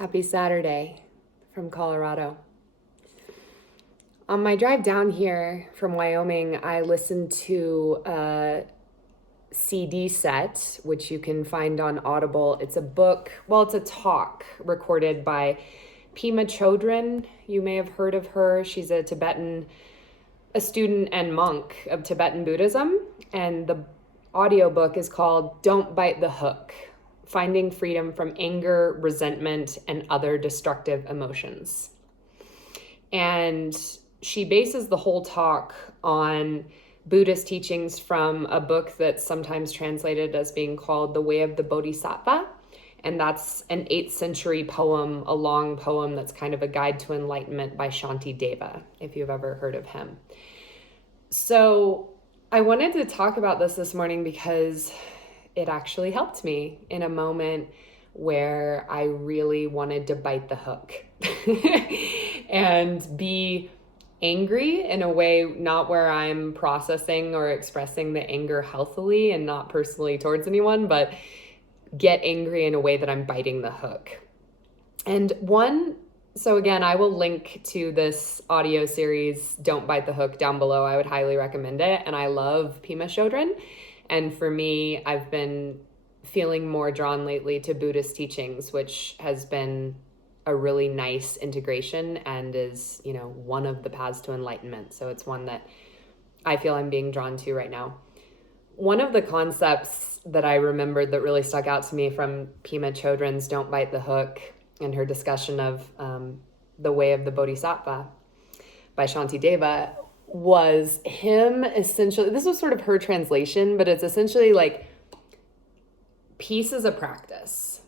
Happy Saturday from Colorado. On my drive down here from Wyoming, I listened to a CD set, which you can find on Audible. It's a book, it's a talk recorded by Pema Chödrön. You may have heard of her. She's a student and monk of Tibetan Buddhism. And the audiobook is called Don't Bite the Hook: Finding Freedom from Anger, Resentment, and Other Destructive Emotions. And she bases the whole talk on Buddhist teachings from a book that's sometimes translated as being called The Way of the Bodhisattva. And that's an 8th century poem, a long poem that's kind of a guide to enlightenment by Shantideva, if you've ever heard of him. So I wanted to talk about this morning because it actually helped me in a moment where I really wanted to bite the hook and be angry in a way, not where I'm processing or expressing the anger healthily and not personally towards anyone, but get angry in a way that I'm biting the hook. So again, I will link to this audio series, Don't Bite the Hook, down below. I would highly recommend it. And I love Pema Chödrön. And for me, I've been feeling more drawn lately to Buddhist teachings, which has been a really nice integration and is, one of the paths to enlightenment. So it's one that I feel I'm being drawn to right now. One of the concepts that I remembered that really stuck out to me from Pema Chödrön's Don't Bite the Hook and her discussion of The Way of the Bodhisattva by Shantideva was him essentially, this was sort of her translation, but it's essentially like peace is a practice.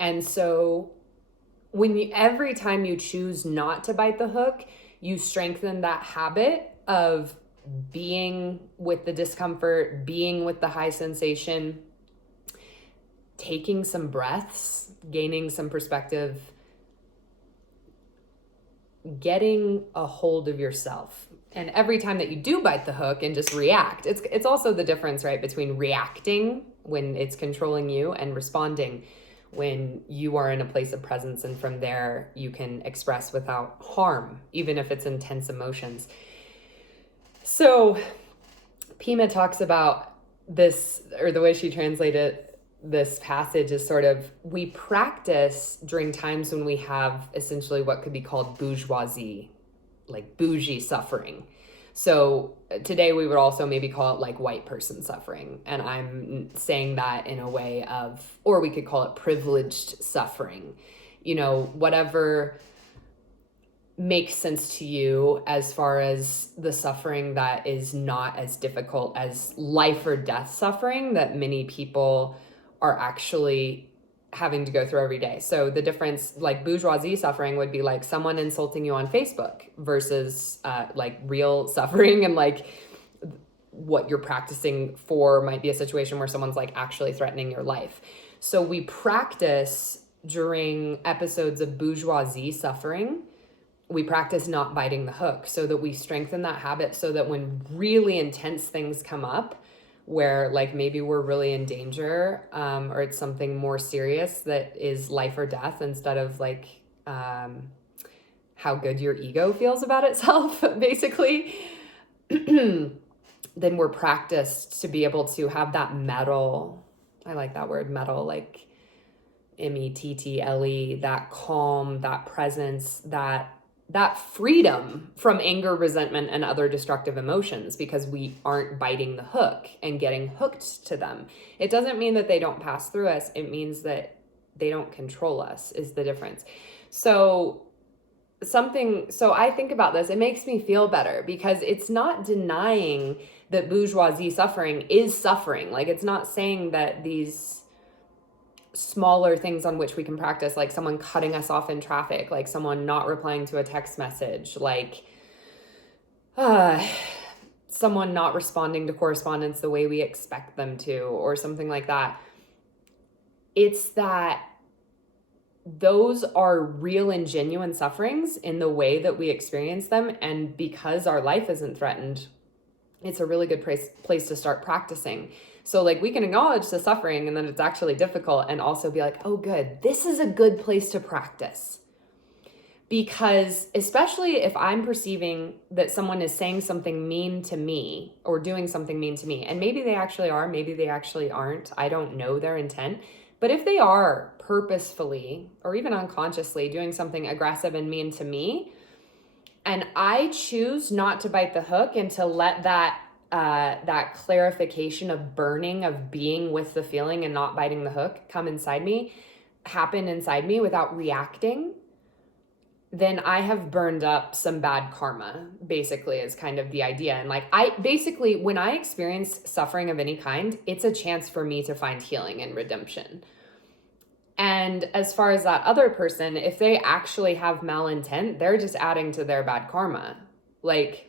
And so every time you choose not to bite the hook, you strengthen that habit of being with the discomfort, being with the high sensation, taking some breaths, gaining some perspective, getting a hold of yourself. And every time that you do bite the hook and just react, it's also the difference, right, between reacting when it's controlling you and responding when you are in a place of presence, and from there you can express without harm, even if it's intense emotions. So Pema talks about this, or the way she translated this passage is sort of, we practice during times when we have essentially what could be called bourgeoisie, like bougie suffering. So today we would also maybe call it like white person suffering. And I'm saying that in a way of, or we could call it privileged suffering, whatever makes sense to you as far as the suffering that is not as difficult as life or death suffering that many people are actually having to go through every day. So the difference, like bourgeoisie suffering would be like someone insulting you on Facebook versus like real suffering, and like what you're practicing for might be a situation where someone's like actually threatening your life. So we practice during episodes of bourgeoisie suffering, we practice not biting the hook so that we strengthen that habit, so that when really intense things come up, where like maybe we're really in danger, or it's something more serious that is life or death, instead of like how good your ego feels about itself, basically, then we're practiced to be able to have that mettle. I like that word, mettle, like mettle, that calm, that presence, that freedom from anger, resentment, and other destructive emotions, because we aren't biting the hook and getting hooked to them. It doesn't mean that they don't pass through us. It means that they don't control us, is the difference. So I think about this, it makes me feel better, because it's not denying that bourgeoisie suffering is suffering. Like, it's not saying that these smaller things on which we can practice, like someone cutting us off in traffic, like someone not replying to a text message, like someone not responding to correspondence the way we expect them to, or something like that. It's that those are real and genuine sufferings in the way that we experience them. And because our life isn't threatened, it's a really good place to start practicing. So like we can acknowledge the suffering and then it's actually difficult, and also be like, oh, good, this is a good place to practice. Because especially if I'm perceiving that someone is saying something mean to me or doing something mean to me, and maybe they actually are, maybe they actually aren't, I don't know their intent. But if they are purposefully or even unconsciously doing something aggressive and mean to me, and I choose not to bite the hook and to let that clarification of burning, of being with the feeling and not biting the hook happen inside me without reacting, then I have burned up some bad karma, basically, is kind of the idea. And like, when I experience suffering of any kind, it's a chance for me to find healing and redemption. And as far as that other person, if they actually have malintent, they're just adding to their bad karma. Like,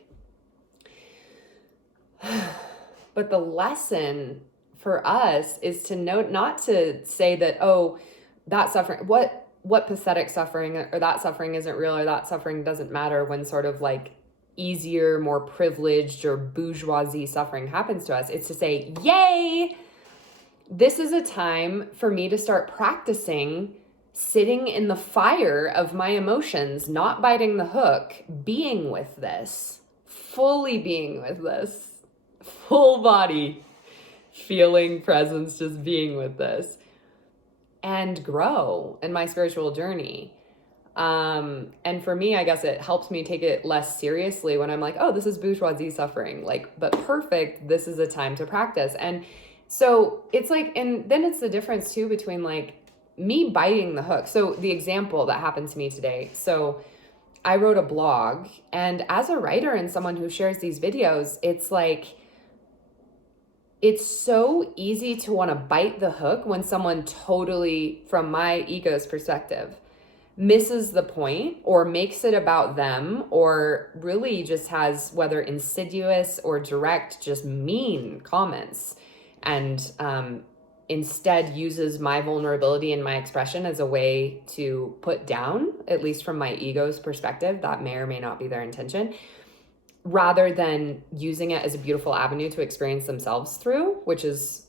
but the lesson for us is to note, not to say that, oh, that suffering, what pathetic suffering, or that suffering isn't real, or that suffering doesn't matter, when sort of like easier, more privileged or bourgeoisie suffering happens to us. It's to say, yay, this is a time for me to start practicing sitting in the fire of my emotions, not biting the hook, being with this, fully being with this, full body feeling presence, just being with this, and grow in my spiritual journey. And for me, I guess it helps me take it less seriously when I'm like, oh, this is bourgeoisie suffering, like, but perfect, this is a time to practice. And so it's like, and then it's the difference too between like me biting the hook. So the example that happened to me today. So I wrote a blog, and as a writer and someone who shares these videos, it's like, it's so easy to want to bite the hook when someone totally, from my ego's perspective, misses the point or makes it about them, or really just has, whether insidious or direct, just mean comments, and instead uses my vulnerability and my expression as a way to put down, at least from my ego's perspective, that may or may not be their intention, rather than using it as a beautiful avenue to experience themselves through, which is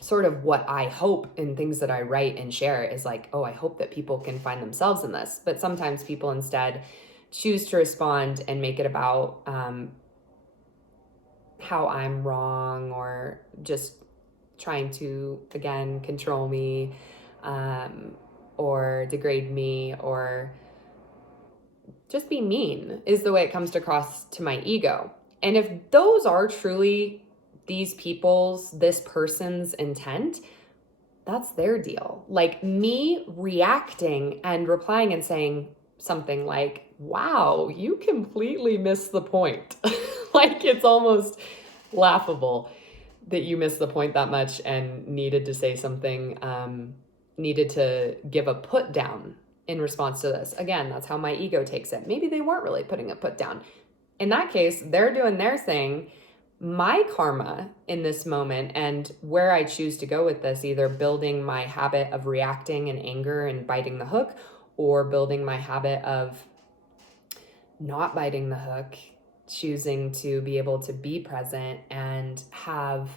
sort of what I hope in things that I write and share, is like, oh, I hope that people can find themselves in this. But sometimes people instead choose to respond and make it about how I'm wrong, or just trying to, again, control me, or degrade me, or just be mean, is the way it comes across to my ego. And if those are truly this person's intent, that's their deal. Like, me reacting and replying and saying something like, wow, you completely missed the point. Like, it's almost laughable that you missed the point that much and needed to say something, needed to give a put down in response to this. Again, that's how my ego takes it. Maybe they weren't really putting a put down. In that case, they're doing their thing. My karma in this moment, and where I choose to go with this, either building my habit of reacting in anger and biting the hook, or building my habit of not biting the hook, choosing to be able to be present and have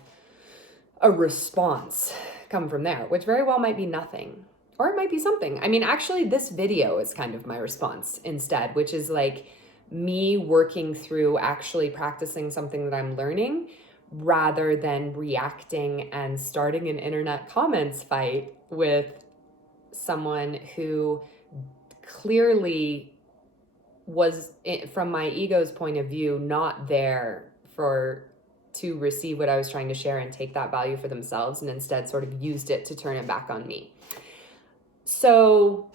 a response come from there, which very well might be nothing. Or it might be something. I mean, actually, this video is kind of my response instead, which is like me working through actually practicing something that I'm learning, rather than reacting and starting an internet comments fight with someone who clearly was, from my ego's point of view, not there to receive what I was trying to share and take that value for themselves, and instead sort of used it to turn it back on me. So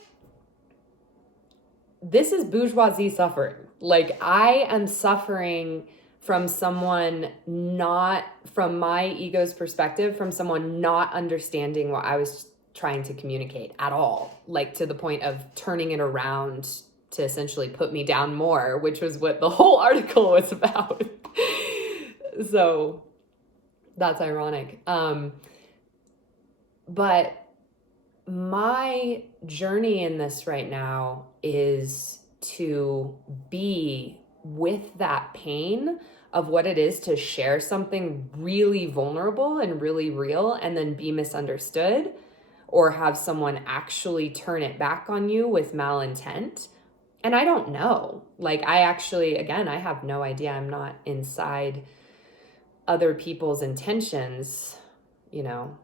this is bourgeoisie suffering. Like, I am suffering from someone, not from my ego's perspective, from someone not understanding what I was trying to communicate at all, like to the point of turning it around to essentially put me down more, which was what the whole article was about. So that's ironic. But my journey in this right now is to be with that pain of what it is to share something really vulnerable and really real and then be misunderstood, or have someone actually turn it back on you with malintent. And I don't know. Like, I actually, again, I have no idea. I'm not inside other people's intentions. You know,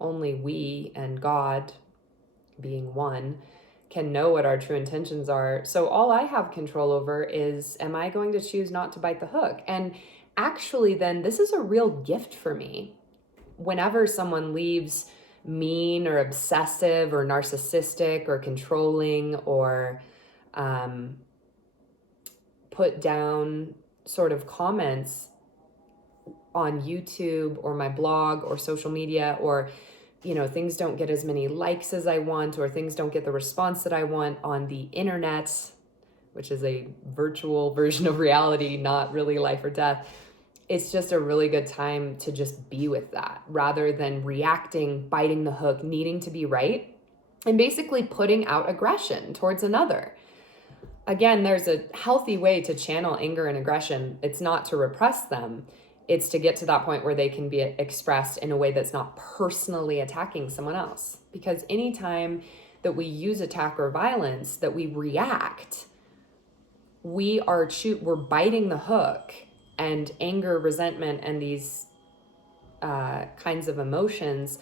only we and God, being one, can know what our true intentions are. So all I have control over is, am I going to choose not to bite the hook? And actually, then, this is a real gift for me. Whenever someone leaves mean or obsessive or narcissistic or controlling or put down sort of comments on YouTube or my blog or social media, or, you know, things don't get as many likes as I want, or things don't get the response that I want on the internet, which is a virtual version of reality, not really life or death. It's just a really good time to just be with that, rather than reacting, biting the hook, needing to be right, and basically putting out aggression towards another. Again, there's a healthy way to channel anger and aggression. It's not to repress them. It's to get to that point where they can be expressed in a way that's not personally attacking someone else. Because anytime that we use attack or violence, that we react, we're biting the hook, and anger, resentment, and these kinds of emotions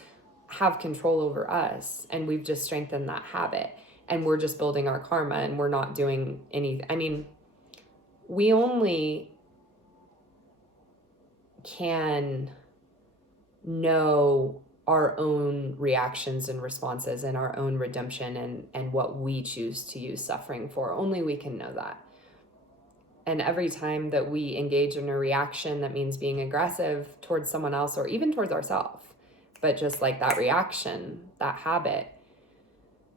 have control over us. And we've just strengthened that habit. And we're just building our karma, and we're not doing anything. I mean, we only can know our own reactions and responses and our own redemption and what we choose to use suffering for. Only we can know that. And every time that we engage in a reaction that means being aggressive towards someone else or even towards ourselves, but just like that reaction, that habit,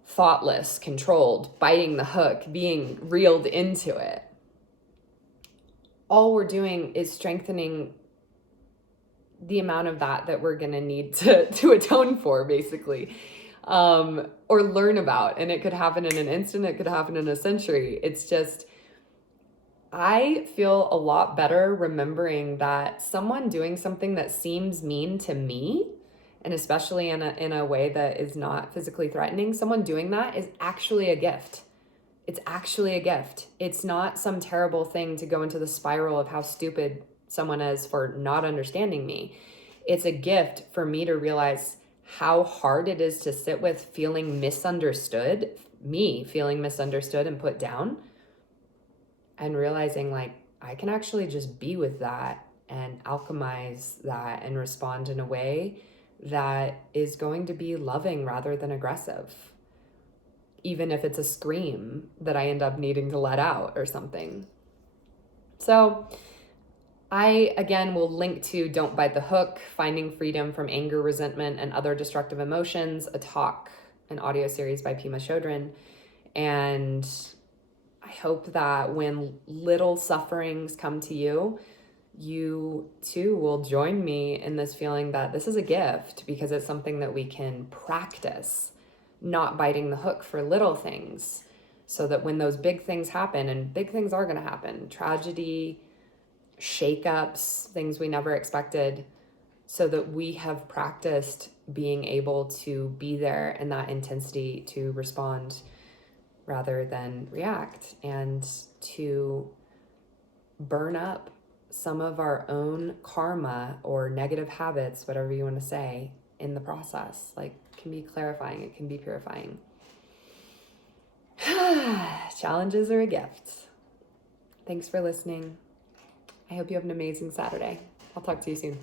thoughtless, controlled, biting the hook, being reeled into it, all we're doing is strengthening the amount of that we're going to need to atone for, basically, or learn about. And it could happen in an instant. It could happen in a century. It's just, I feel a lot better remembering that someone doing something that seems mean to me, and especially in a way that is not physically threatening, someone doing that is actually a gift. It's actually a gift. It's not some terrible thing to go into the spiral of how stupid someone is for not understanding me. It's a gift for me to realize how hard it is to sit with feeling misunderstood, me feeling misunderstood and put down, and realizing like I can actually just be with that and alchemize that and respond in a way that is going to be loving rather than aggressive, even if it's a scream that I end up needing to let out or something. So I, again, will link to Don't Bite the Hook, Finding Freedom from Anger, Resentment, and Other Destructive Emotions, a talk, an audio series by Pema Chödrön. And I hope that when little sufferings come to you, you too will join me in this feeling that this is a gift, because it's something that we can practice, not biting the hook for little things, so that when those big things happen, and big things are going to happen, tragedy, shakeups, things we never expected, so that we have practiced being able to be there in that intensity to respond rather than react, and to burn up some of our own karma or negative habits, whatever you want to say, in the process. Like, it can be clarifying, it can be purifying. Challenges are a gift. Thanks for listening. I hope you have an amazing Saturday. I'll talk to you soon.